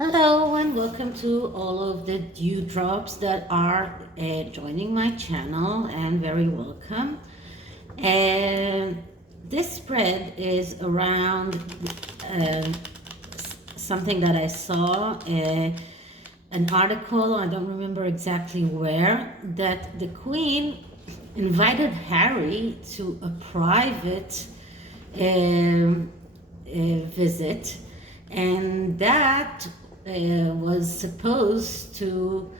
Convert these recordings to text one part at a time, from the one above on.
Hello and welcome to all of the dewdrops that are joining my channel, and very welcome. And this spread is around something that I saw, an article, I don't remember exactly where, that the Queen invited Harry to a private visit, and that was supposed to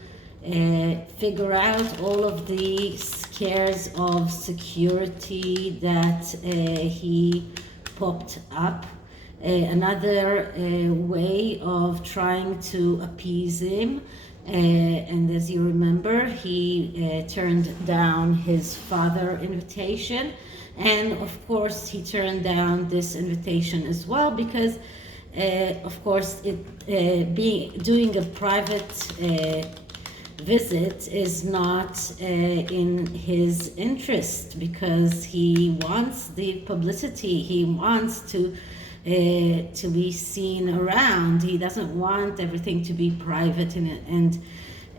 figure out all of the scares of security that he popped up. Another way of trying to appease him. And as you remember, he turned down his father's invitation. And of course, he turned down this invitation as well because, of course, doing a private visit is not in his interest, because he wants the publicity. He wants to be seen around. He doesn't want everything to be private and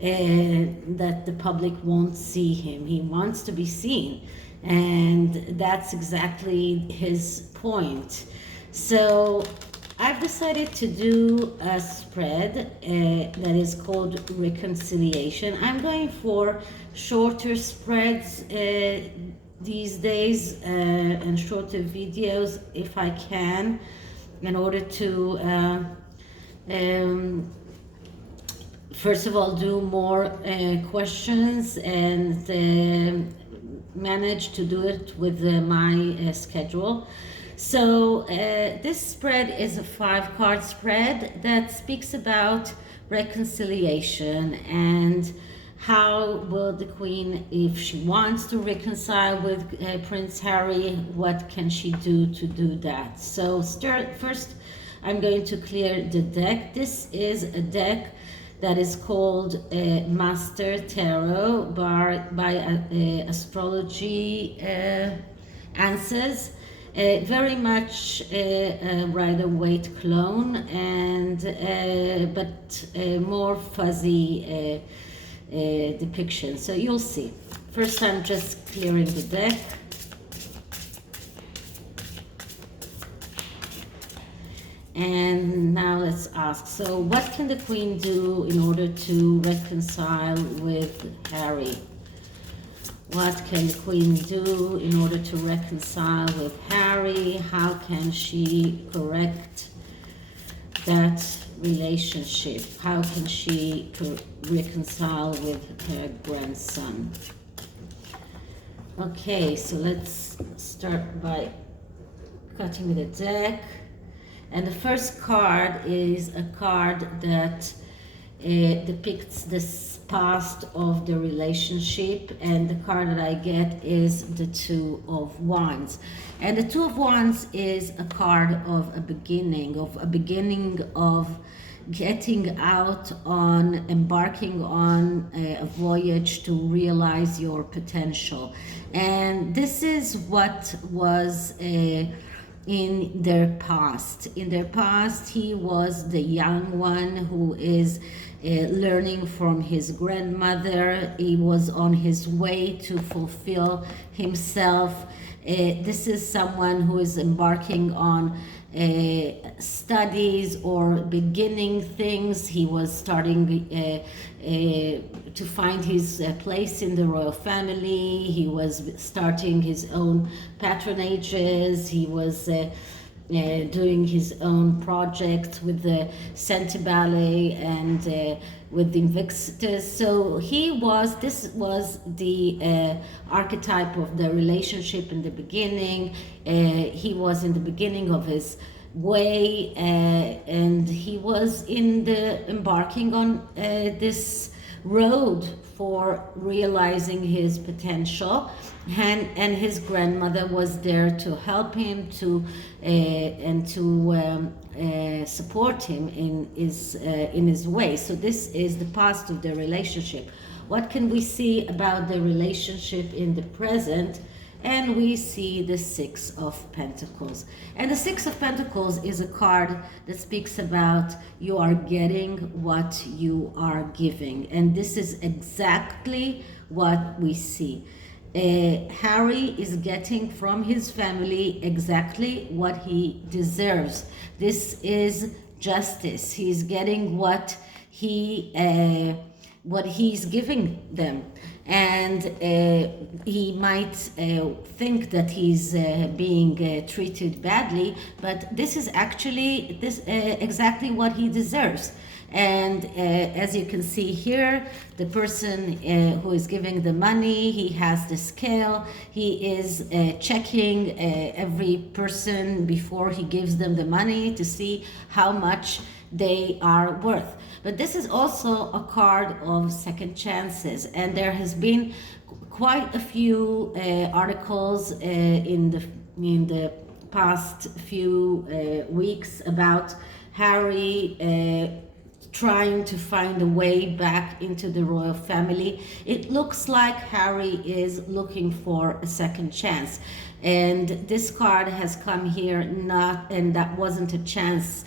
that the public won't see him. He wants to be seen, and that's exactly his point. So I've decided to do a spread that is called reconciliation. I'm going for shorter spreads these days and shorter videos if I can, in order to first of all do more questions and manage to do it with my schedule. So this spread is a 5-card spread that speaks about reconciliation and how will the Queen, if she wants to reconcile with Prince Harry, what can she do to do that? So first I'm going to clear the deck. This is a deck that is called Master Tarot by Astrology Answers. Very much a Rider-Waite clone, and but more fuzzy depiction. So you'll see. First, I'm just clearing the deck. And now let's ask, so what can the Queen do in order to reconcile with Harry? What can the Queen do in order to reconcile with Harry? How can she correct that relationship? How can she reconcile with her grandson? Okay, so let's start by cutting the deck. And the first card is a card that depicts this past of the relationship, and the card that I get is the Two of Wands. And the Two of Wands is a card of a beginning of getting out on, embarking on a voyage to realize your potential. And this is what was in their past. In their past, he was the young one who is learning from his grandmother. He was on his way to fulfill himself. This is someone who is embarking on studies or beginning things. He was starting to find his place in the royal family. He was starting his own patronages. He was doing his own project with the Senti Ballet and with the Invictus. So this was the archetype of the relationship in the beginning. He was in the beginning of his way, and he was embarking on this road for realizing his potential, and his grandmother was there to help him and to support him in his way. So this is the past of the relationship. What can we see about the relationship in the present? and we see the Six of Pentacles. And the Six of Pentacles is a card that speaks about you are getting what you are giving. And this is exactly what we see. Harry is getting from his family exactly what he deserves. This is justice. He's getting what he's giving them, and he might think that he's being treated badly, but this is actually exactly what he deserves. And as you can see here, the person who is giving the money, he has the scale. He is checking every person before he gives them the money to see how much they are worth. But this is also a card of second chances, and there has been quite a few articles in the past few weeks about Harry trying to find a way back into the royal family. It looks like Harry is looking for a second chance, and this card has come here, and that wasn't a chance.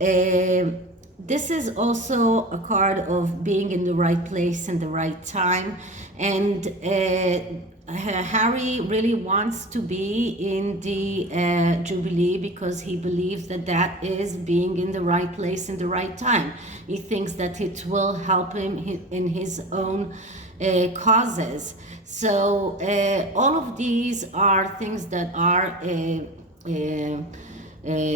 This is also a card of being in the right place and the right time, and Harry really wants to be in the Jubilee because he believes that that is being in the right place in the right time. He thinks that it will help him in his own causes. So all of these are things that are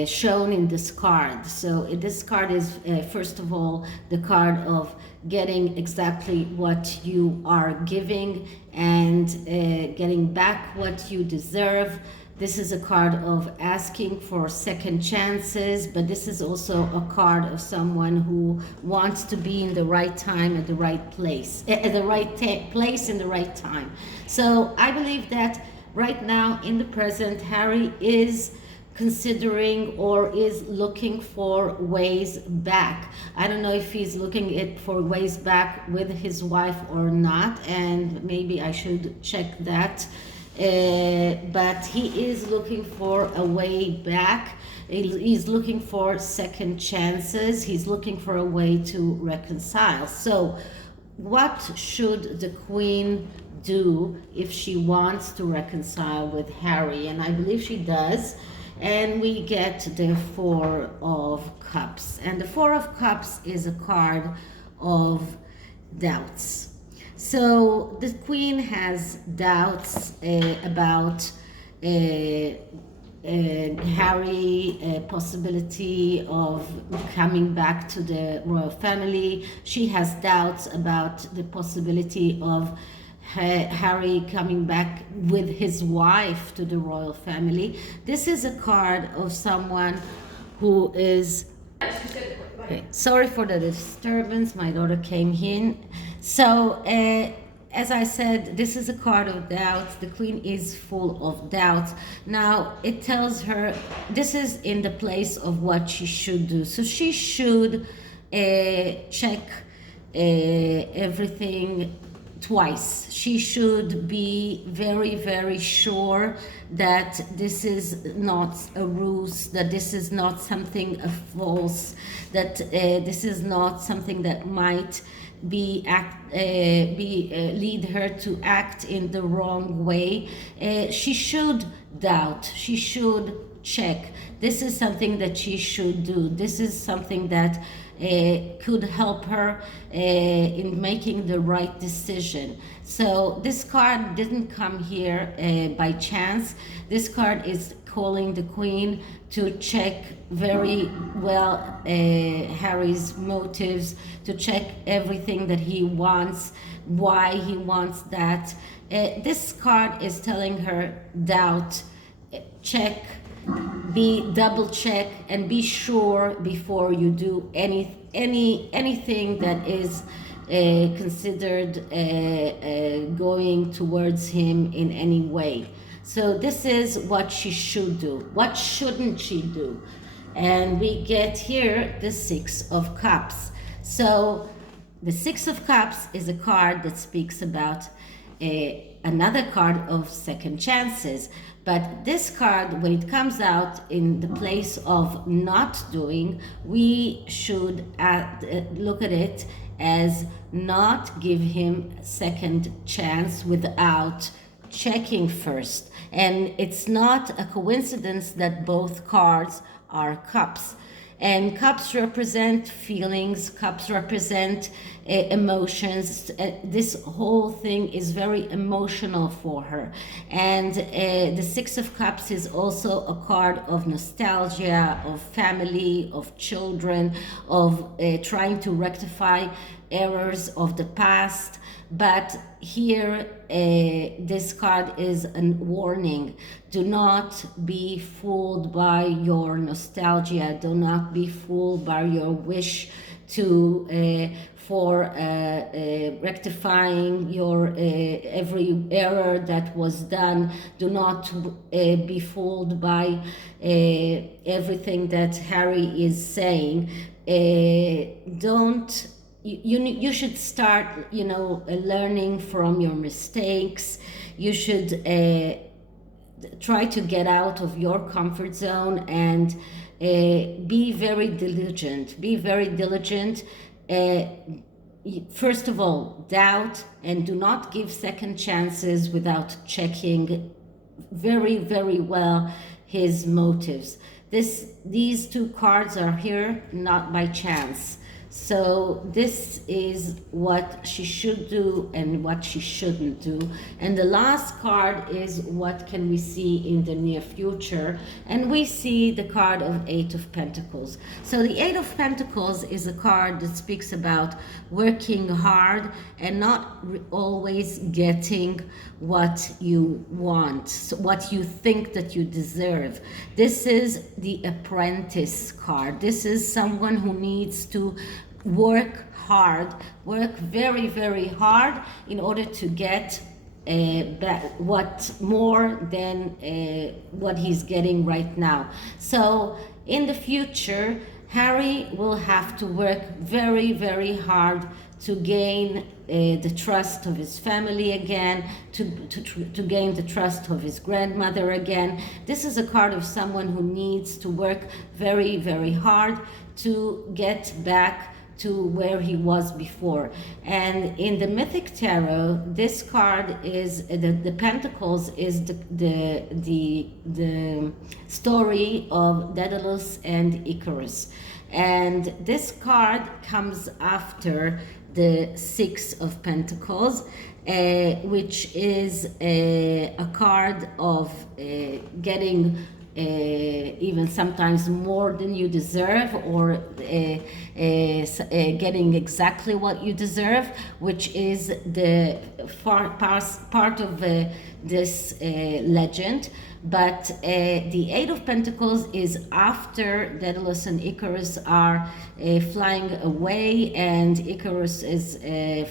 shown in this card. So this card is first of all the card of getting exactly what you are giving and getting back what you deserve. This is a card of asking for second chances, but this is also a card of someone who wants to be in the right time at the right place, at the right place in the right time. So I believe that right now in the present, Harry is considering or is looking for ways back. I don't know if he's looking for ways back with his wife or not, and maybe I should check that. But he is looking for a way back. He's looking for second chances. He's looking for a way to reconcile. So what should the Queen do if she wants to reconcile with Harry? And I believe she does. And we get the Four of Cups. And the Four of Cups is a card of doubts. So the Queen has doubts about Harry, a possibility of coming back to the royal family. She has doubts about the possibility of Harry coming back with his wife to the royal family. This is a card of someone who is... Okay, sorry for the disturbance, my daughter came in. So as I said, this is a card of doubts. The Queen is full of doubts. Now it tells her this is in the place of what she should do. So she should check everything twice. She should be very, very sure that this is not a ruse, that this is not something false, that this is not something that might lead her to act in the wrong way. She should doubt. She should check. This is something that she should do. This is something that could help her in making the right decision. So this card didn't come here by chance. This card is calling the Queen to check very well Harry's motives, to check everything that he wants, why he wants that. This card is telling her doubt, check, double check, and be sure before you do anything that is considered going towards him in any way. So this is what she should do. What shouldn't she do? And we get here the Six of Cups. So the Six of Cups is a card that speaks about another card of second chances. But this card, when it comes out in the place of not doing, we should look at it as not give him second chance without checking first. And it's not a coincidence that both cards are cups. And cups represent feelings, cups represent emotions. This whole thing is very emotional for her. And the Six of Cups is also a card of nostalgia, of family, of children, of trying to rectify errors of the past. But here, this card is a warning. Do not be fooled by your nostalgia. Do not be fooled by your wish to for rectifying your every error that was done. Do not be fooled by everything that Harry is saying. Don't. You should start, learning from your mistakes. You should try to get out of your comfort zone and be very diligent. Be very diligent. First of all, doubt and do not give second chances without checking very, very well his motives. These two cards are here not by chance. So this is what she should do and what she shouldn't do. And the last card is what can we see in the near future. And we see the card of Eight of Pentacles. So the Eight of Pentacles is a card that speaks about working hard and not always getting what you want, so what you think that you deserve. This is the Apprentice card. This is someone who needs to work hard, work very, very hard in order to get what more than what he's getting right now. So in the future, Harry will have to work very, very hard to gain the trust of his family again, to gain the trust of his grandmother again. This is a card of someone who needs to work very, very hard to get back to where he was before. And in the Mythic Tarot, this card is the Pentacles is the story of Daedalus and Icarus. And this card comes after the Six of Pentacles, which is a card of getting even sometimes more than you deserve, or getting exactly what you deserve, which is the part of this legend. But the Eight of Pentacles is after Daedalus and Icarus are flying away, and Icarus is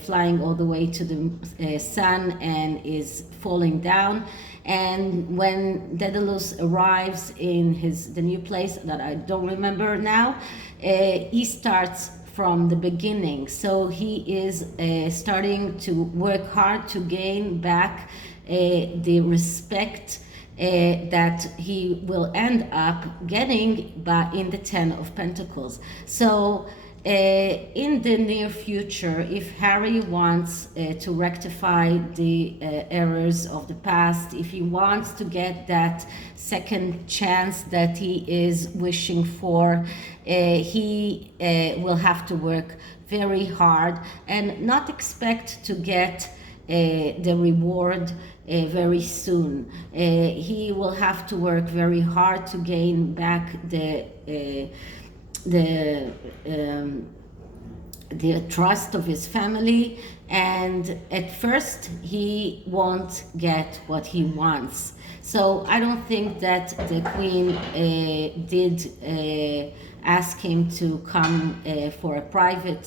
flying all the way to the sun and is falling down. And when Daedalus arrives in the new place that I don't remember now, he starts from the beginning. So he is starting to work hard to gain back the respect that he will end up getting in the Ten of Pentacles. So in the near future, if Harry wants to rectify the errors of the past, if he wants to get that second chance that he is wishing for, he will have to work very hard and not expect to get the reward very soon. He will have to work very hard to gain back the trust of his family, and at first he won't get what he wants. So I don't think that the Queen did ask him to come for a private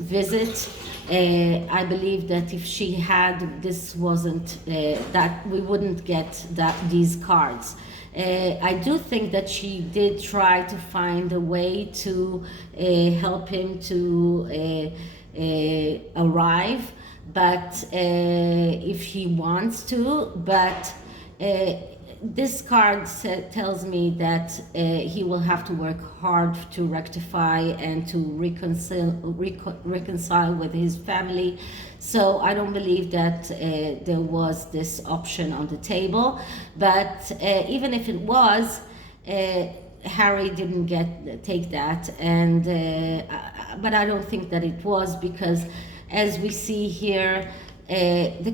visit. I believe that if she had, this wasn't that we wouldn't get these cards. I do think that she did try to find a way to help him to arrive, but if he wants to, but this card tells me that he will have to work hard to rectify and to reconcile with his family. So I don't believe that there was this option on the table. But even if it was, Harry didn't take that, and but I don't think that it was, because as we see here, the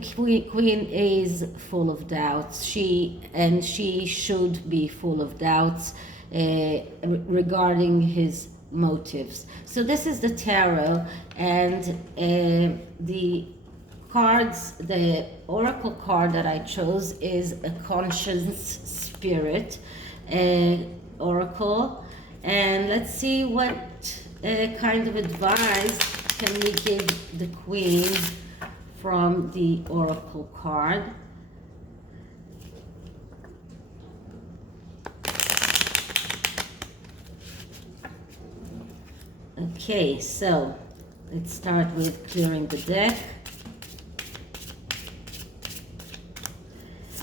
queen is full of doubts. She should be full of doubts regarding his motives. So this is the tarot, and the cards, the oracle card that I chose is a conscience spirit oracle, and let's see what kind of advice can we give the queen from the oracle card. Okay, so let's start with clearing the deck.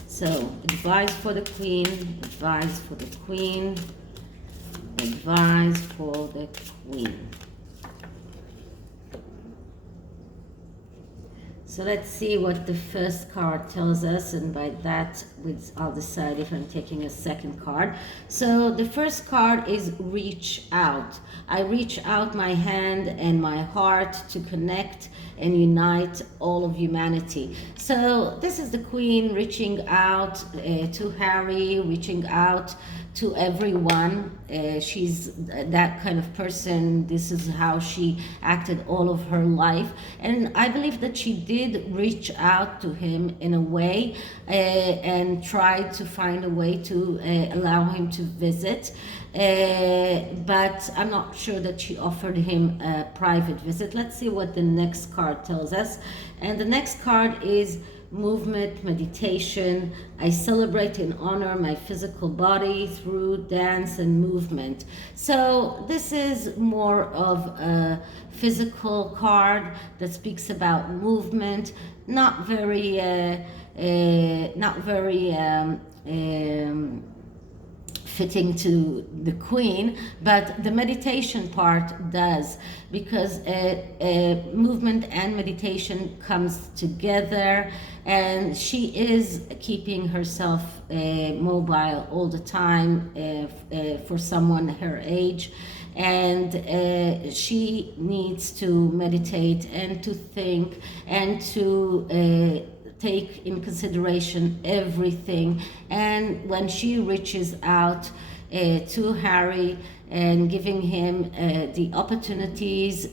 So, advice for the queen, advice for the queen, advice for the queen. So let's see what the first card tells us, and by that I'll decide if I'm taking a second card. So the first card is reach out. I reach out my hand and my heart to connect and unite all of humanity. So this is the queen reaching out to Harry, reaching out to everyone. She's that kind of person. This is how she acted all of her life, and I believe that she did reach out to him in a way and tried to find a way to allow him to visit, but I'm not sure that she offered him a private visit. Let's see what the next card tells us. And the next card is movement, meditation. I celebrate and honor my physical body through dance and movement. So this is more of a physical card that speaks about movement, not very fitting to the queen, but the meditation part does, because movement and meditation comes together, and she is keeping herself mobile all the time for someone her age, and she needs to meditate and to think and to take in consideration everything. And when she reaches out to Harry and giving him the opportunities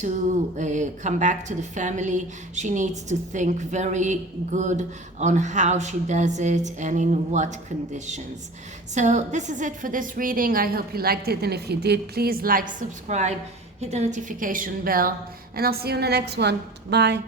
to come back to the family, she needs to think very good on how she does it and in what conditions. So this is it for this reading. I hope you liked it, and if you did, please like, subscribe, hit the notification bell, and I'll see you in the next one. Bye.